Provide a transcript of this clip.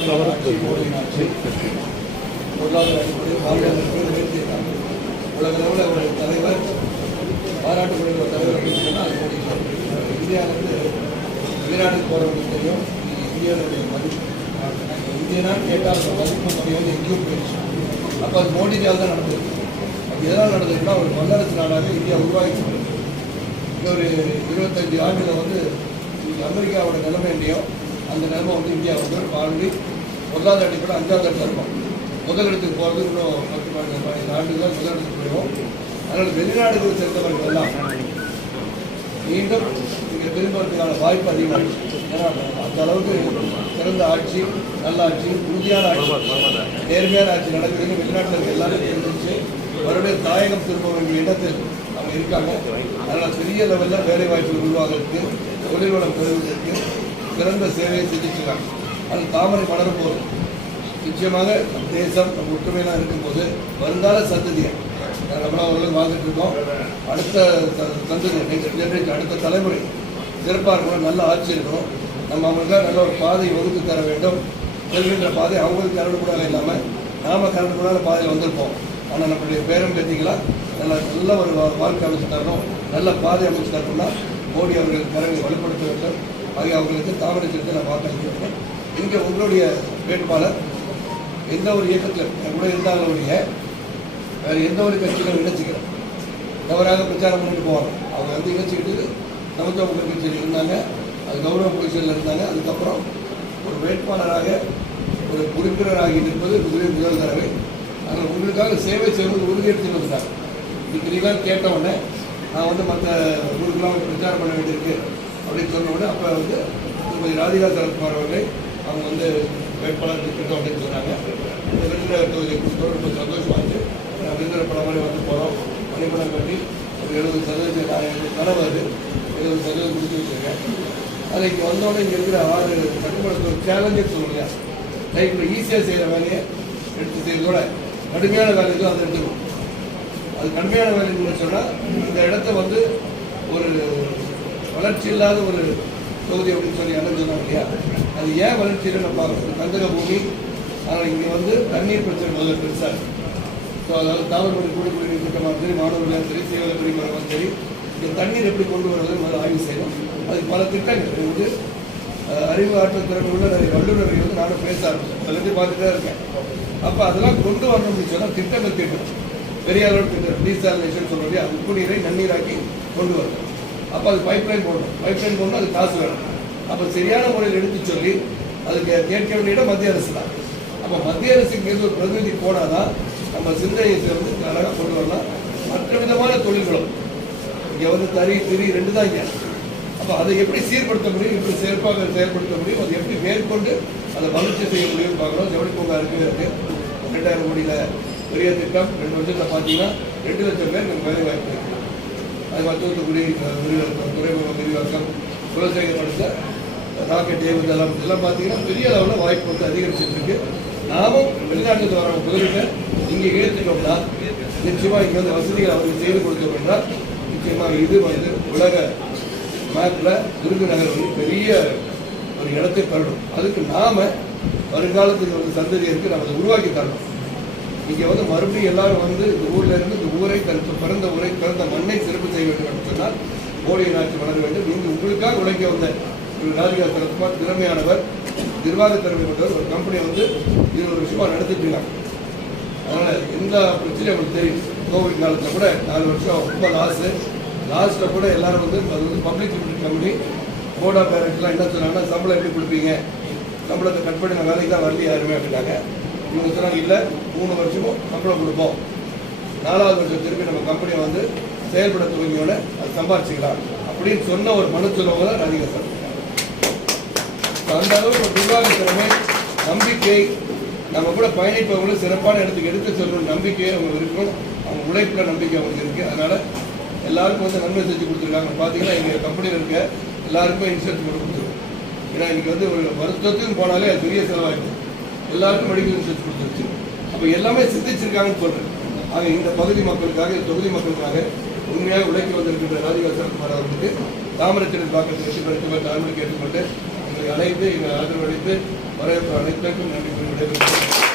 ஆண்டுகள் ஆட்சி மோடியின் பொருளாதார அடிப்படையில் மாநிலங்களுக்கு உயர்த்தியிருக்காங்க உலக அளவில் ஒரு தலைவர் பாராட்டுக்குரிய ஒரு தலைவர் அப்படின்னு சொன்னால் அது மோடி சார் இந்தியாவிலேருந்து வெளிநாட்டுக்கு போகிறவங்களுக்கு தெரியும் இந்தியாவுடைய மதிப்பு இந்தியனான்னு கேட்டால் அந்த மதிப்பு முறை வந்து எங்கேயும் போயிடுச்சு அப்போ அது மோடிஜால் தான் நடந்திருக்கு அது எதனால் நடந்ததுன்னா ஒரு வல்லரசு நாடாக இந்தியா உருவாகி இங்க ஒரு இருபத்தஞ்சு ஆண்டில் வந்து அமெரிக்காவோட நிலைமை இல்லையோ அந்த நிலைமை வந்து இந்தியா வந்து ஒரு ஆல்ரெடி பொருளாதார அடிப்படை அஞ்சாவது இடத்துல இருக்கும் முதல் இடத்துக்கு போகிறது இன்னும் பத்து பன்னெண்டு பதினைந்து ஆண்டுகள் முதலிடத்துக்கு போயிடும் அதனால் வெளிநாடுகளை சேர்ந்தவர்கள் எல்லாம் மீண்டும் இங்கே திரும்புவதற்கான வாய்ப்பு அதிகமாக ஏன்னா அந்த அளவுக்கு சிறந்த ஆட்சி நல்ல ஆட்சி உறுதியான ஆட்சி நேர்மையான ஆட்சி நடக்குதுன்னு வெளிநாட்டில் இருக்க எல்லாரும் தெரிஞ்சிச்சு மறுபடியும் தாயகம் திரும்ப வேண்டிய இடத்தில் அவங்க இருக்காங்க. அதனால் பெரிய லெவலில் வேலை வாய்ப்புகள் உருவாகிறதுக்கு தொழில் வளம் பெறுவதற்கு சிறந்த சேவையை செஞ்சுருக்காங்க அது தாமரை மலரும் போது. நிச்சயமாக நம் தேசம் நம் ஒற்றுமையெல்லாம் இருக்கும்போது வருங்கால சந்ததியை நம்மளாம் அவர்கள் வாழ்ந்துட்டு இருக்கோம் அடுத்த சந்ததி நெக்ஸ்ட் ஜென்ரேஷன் அடுத்த தலைமுறை சிறப்பாக இருக்கணும் நல்ல ஆட்சி இருக்கணும். நம்ம அவங்களுக்காக நல்ல ஒரு பாதை ஒதுக்கி தர வேண்டும். செல்கின்ற பாதை அவங்களுக்கு கரடு கூட இல்லாமல் நாம கரடு கூட பாதையில் வந்திருப்போம். ஆனால் நம்மளுடைய பேரம் பேத்திகளாக நல்ல நல்ல ஒரு வாழ்க்கை அமைச்சு தரணும். நல்ல பாதை அமைச்சு தரணும்னா மோடி அவர்கள் கரங்களை வலுப்படுத்த வேண்டும். ஆகிய அவர்களுக்கு தாமரை சிறுத்தை நான் வாக்களிக்கிறேன் இங்கே உங்களுடைய வேட்பாளர் எந்த ஒரு இயக்கத்தில் கூட இருந்தாலும் வேறு எந்த ஒரு கட்சிகளும் இணைச்சிக்கிறேன் தவறாக பிரச்சாரம் பண்ணிட்டு போவாங்க. அவங்க வந்து இணைச்சிக்கிட்டு சமத்துவ மக்கள் கட்சியில் இருந்தாங்க அது கௌரவ கட்சியில் இருந்தாங்க. அதுக்கப்புறம் ஒரு வேட்பாளராக ஒரு உறுப்பினராகி நிற்பது முதலில் முதல் தடவை அதில் உங்களுக்காக சேவை செய்வது உறுதியெடுத்து வந்தாங்க இப்படி நீங்கள் கேட்ட உடனே நான் வந்து மற்ற ஊருக்கெல்லாம் பிரச்சாரம் பண்ண வேண்டியிருக்கு. அப்படின்னு சொன்ன உடனே அப்போ வந்து திருமதி ராதிகா சரத்குமார் அவர்களை அவங்க வந்து வேட்பாளர் இருக்கட்டும் அப்படின்னு சொன்னாங்க. இந்த விருந்தினர் தொகுதியை கொடுத்தோம் ரொம்ப சந்தோஷமா இருந்துச்சு விருந்தினர் படம் மாதிரி வந்து போகிறோம் மணிப்படம் கட்டி ஒரு எழுபது சதவீதம் நான் கனவு அது எழுபது சதவீதம் கொடுத்து வச்சுருக்கேன். அது இங்கே வந்தோடனே இங்கே இருக்கிற ஆறு சட்டமன்றத்தில் ஒரு சேலஞ்சர் சொல்லுங்க லைஃப்பில் ஈஸியாக செய்கிற வேலையை எடுத்து செய்யறதோட கடுமையான வேலைகளும் அதை எடுத்துக்கணும். அது கடுமையான வேலைன்னு சொன்னால் இந்த இடத்த வந்து ஒரு வளர்ச்சி இல்லாத ஒரு தொகுதி அப்படின்னு சொல்லி என்ன சொன்னாங்க இல்லையா? அது ஏன் வளர்ச்சியில் நம்ம பார்க்கணும் கந்தக பூமி ஆனால் இங்கே வந்து தண்ணீர் பிரச்சனை முதல்ல பெருசாக இருக்குது ஸோ அதாவது தாவரப்படி கூடி குடிநீர் திட்டமாக சரி மாணவர்களாக சரி சேவலப்படி மரமாக சரி இந்த தண்ணீர் எப்படி கொண்டு வருவது முதல்ல ஆய்வு செய்யணும். அதுக்கு பல திட்டங்கள். வந்து அறிவு ஆற்றல் திறன் உள்ள நிறைய வல்லுநர்கள் வந்து நானும் பேச ஆரம்பிச்சேன். எல்லாத்தையும் பார்த்துட்டே இருக்கேன். அப்போ அதெல்லாம் கொண்டு வரணும் அப்படின்னு சொன்னால் திட்டங்கள் திட்டம் பெரிய அளவு திட்டம் டீசாலினேஷன் சொல்கிறோம் அது உப்பு நீரை நன்னீராக்கி கொண்டு வரணும். அப்போ அது பைப் லைன் போடணும். பைப் லைன் போடணும் அது காசு வேணும். அப்போ சரியான முறையில் எடுத்து சொல்லி அதுக்கு கேட்க வேண்டிய இடம் மத்திய அரசு தான். அப்போ மத்திய அரசுக்கு மீது ஒரு பிரதிநிதி போனாதான் நம்ம சிந்தனையை வந்து அழகாக கொண்டு வரலாம். மற்ற விதமான தொழில்களும். இங்கே வந்து தறி திரி ரெண்டு தான் இங்கே. அப்போ அதை எப்படி சீர்படுத்த முடியும் எப்படி சிறப்பாக செயல்படுத்த முடியும் அதை எப்படி மேற்கொண்டு அதை வளர்ச்சி செய்ய முடியும்னு பார்க்கணும். ஜவுளி பூங்கா இருக்கு ரெண்டாயிரம் கோடியில் பெரிய திட்டம். ரெண்டு வருஷத்தில் பார்த்தீங்கன்னா ரெண்டு லட்சம் பேர் வேலை வாய்ப்பு இருக்குது அது மாதிரி தூத்துக்குடி விரிவாக்கம் துறைமுகம் விரிவாக்கம் குலசேகர் அடுத்த ராக்கெட் ஏவுதளம் இதெல்லாம் பார்த்தீங்கன்னா பெரிய அளவில் வாய்ப்பு வந்து அதிகரிச்சுட்டு நாமும் வெளிநாட்டுக்கு வர முதலீட்டை இங்கே இழுத்துட்டோம்னா நிச்சயமாக இங்கே வந்து வசதிகள் அவருக்கு செய்து கொடுத்தோம் நிச்சயமாக இது வந்து உலக மேப்பில் விருதுநகர் வந்து பெரிய ஒரு இடத்தை பெறணும் அதுக்கு நாம் வருங்காலத்துக்கு வந்து சந்ததியருக்கு நம்ம அதை உருவாக்கி தரணும். இங்கே வந்து மறுபடியும் எல்லாரும் வந்து இந்த ஊரில் இருந்து இந்த ஊரை தன் பிறந்த ஊரை பிறந்த மண்ணை சிறப்பு செய்ய வேண்டும் என்று சொன்னால் மோடியை நாட்டு வளர வேண்டும். நீங்கள் உங்களுக்காக உழைக்க வந்த ஒரு ராஜிகா சரத்குமார் திறமையானவர் நிர்வாக திறமை கொண்டவர் ஒரு கம்பெனி வந்து இருபது வருஷமாக நடத்திட்டு இருக்காங்க. எந்த பிரச்சனையும் அவங்களுக்கு தெரியும். கோவிட் காலத்தில் கூட நாலு வருஷம் ரொம்ப லாஸு லாஸ்ட்டில் கூட எல்லாரும் வந்து அது வந்து public limited company board of டைரக்டர்லாம் என்ன சொன்னாங்கன்னா சம்பளம் எப்படி கொடுப்பீங்க? சம்பளத்தை கட் பண்ணி நான் வேலைக்கு தான் வரல யாருமே அப்படின்னாங்க. இவங்க சொன்னாங்க இல்லை மூணு வருஷமும் சம்பளம் கொடுப்போம். நாலாவது வருஷம் திருப்பி நம்ம கம்பெனியை வந்து செயல்பட துவங்கியோட அது சம்பாரிச்சிக்கலாம். அப்படின்னு சொன்ன ஒரு மனு சொல்லுவங்க தான் ரதிகா சார். அந்த அளவுக்கு ஒரு நிர்வாக திறமை நம்பிக்கை நம்ம கூட பயணிப்பவங்களும் சிறப்பான இடத்துக்கு எடுத்து செல்லும் நம்பிக்கையை அவங்க இருக்கும் அவங்க உழைப்புல நம்பிக்கை அவங்களுக்கு இருக்கு. அதனால எல்லாருக்கும் வந்து நன்மை செஞ்சு கொடுத்துருக்காங்க. பார்த்தீங்கன்னா எங்கள் கம்பெனியில் இருக்க எல்லாருக்கும் இன்சூரன்ஸ் போட்டு கொடுத்துருக்கோம் ஏன்னா இன்னைக்கு வந்து ஒரு மருத்துவத்துக்கும் போனாலே அது பெரிய செலவாயிடும் எல்லாருக்கும் மெடிக்கல் இன்சூரன்ஸ் கொடுத்துருச்சு. அப்போ எல்லாமே சிந்திச்சிருக்காங்கன்னு சொல்கிறேன் ஆக இந்த பகுதி மக்களுக்காக இந்த தொகுதி மக்களுக்காக உண்மையாக உழைக்க வந்திருக்கின்ற ராஜீவ் சரத்குமார் அவர்களுக்கு தாமரத்தினர் பார்க்கறது வெற்றி பெற்று தாழ்மை கேட்டுக்கொண்டு எங்களை அழைத்து எங்கள் ஆதரவு அளித்து வரவேற்பு அனைத்துக்கும் நன்றி விடைபெறுகிறேன்.